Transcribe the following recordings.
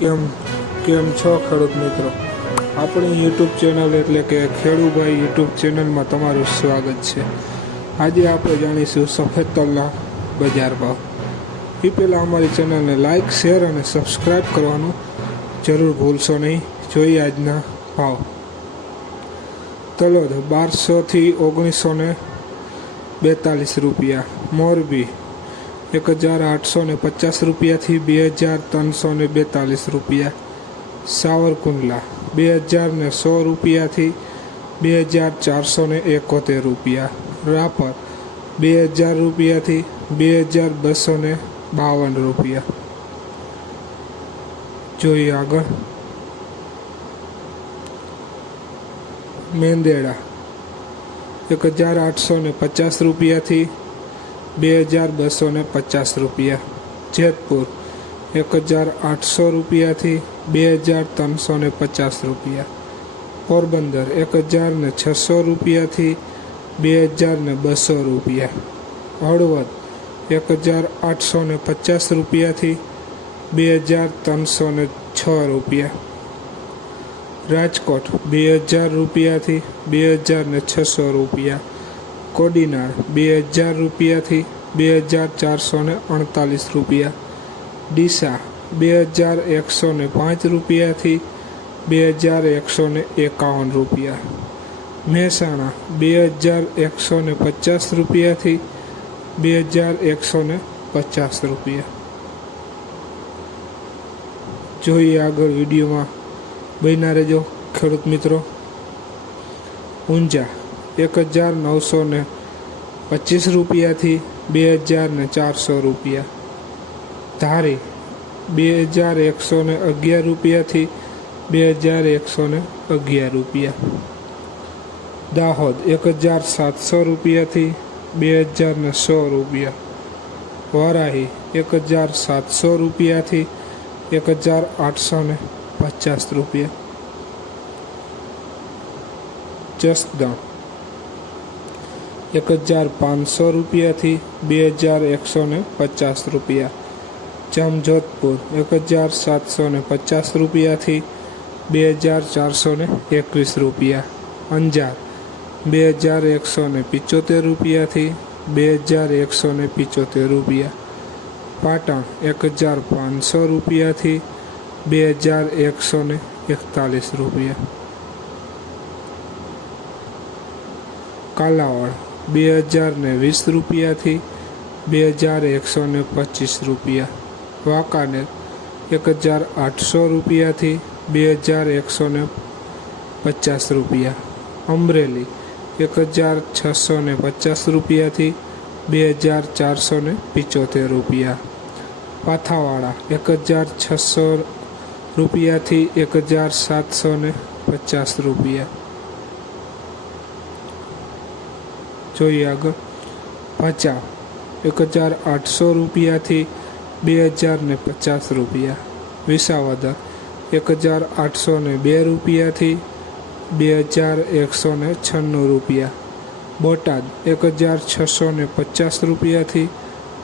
કેમ છો ખેડૂત મિત્રો? આપણી યુટ્યુબ ચેનલ એટલે કે ખેડૂભાઈ યુટ્યુબ ચેનલમાં તમારું સ્વાગત છે. આજે આપણે જાણીશું સફેદ તલના બજાર ભાવ. એ પહેલાં અમારી ચેનલને લાઇક, શેર અને સબસ્ક્રાઈબ કરવાનું જરૂર ભૂલશો નહીં. જોઈએ આજના ભાવ. તલોદ 1200થી 1942 રૂપિયા. મોરબી 1850 રૂપિયાથી 2342 રૂપિયા. સાવરકુંડલા 20100 રૂપિયાથી 2471 રૂપિયા. રાપર 2000 રૂપિયાથી 2252 રૂપિયા. જોઈએ આગળ. મેંદેડા 1850 રૂપિયાથી 2250 રૂપિયા. જેતપુર 1800 રૂપિયાથી 2350 રૂપિયા. પોરબંદર 1600 રૂપિયાથી 2200 રૂપિયા. હળવદ 1850 રૂપિયાથી 2306 રૂપિયા. રાજકોટ 2000 રૂપિયાથી 2600 રૂપિયા. કોડીનાર 2000 રૂપિયાથી 2448 રૂપિયા. ડીસા 2105 રૂપિયાથી 2151 રૂપિયા. મહેસાણા 2150 રૂપિયાથી 2150 રૂપિયા. જોઈએ આગળ વિડીયોમાં બન્યા રહેજો ખેડૂત મિત્રો. ઊંઝા 1925 રૂપિયાથી 2400 રૂપિયા. ધારી 2111 રૂપિયાથી 2111 રૂપિયા. દાહોદ 1700 રૂપિયાથી 2100 રૂપિયા. વરાહી 1700 રૂપિયાથી 1850 રૂપિયા. જસદણ 1500 રૂપિયાથી 2150 રૂપિયા. જામજોધપુર 1750 રૂપિયાથી 2421 રૂપિયા. અંજાર 2175 રૂપિયાથી 2175 રૂપિયા. પાટણ 1500 રૂપિયાથી 2141 રૂપિયા. કાલાવડ 2020 રૂપિયાથી 2125 રૂપિયા. વાંકાનેર 1800 રૂપિયાથી 2150 રૂપિયા. અમરેલી 1650 રૂપિયાથી 2475 રૂપિયા. પાથાવાડા 1600 રૂપિયાથી 1750 રૂપિયા. જોઈએ આગળ. ભચાઉ 1800 રૂપિયાથી 2050 રૂપિયા. વિસાવદર 1802 રૂપિયાથી 2196 રૂપિયા. બોટાદ 1650 રૂપિયાથી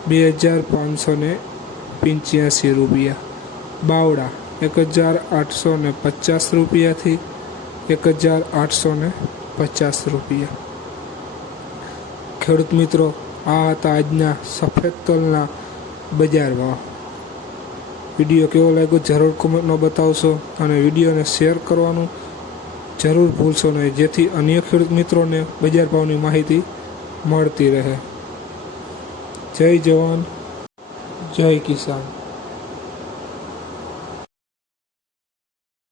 2585 રૂપિયા. બાવડા 1850 રૂપિયાથી 1850 રૂપિયા. ખેડૂત મિત્રો, આ હતા આજના સફેદ તલના બજાર ભાવ. વિડીયો કેવો લાગ્યો જરૂર કોમેન્ટમાં બતાવશો અને વિડીયોને શેર કરવાનું જરૂર ભૂલશો નહીં, જેથી અન્ય ખેડૂત મિત્રોને બજાર ભાવની માહિતી મળતી રહે. જય જવાન, જય કિસાન.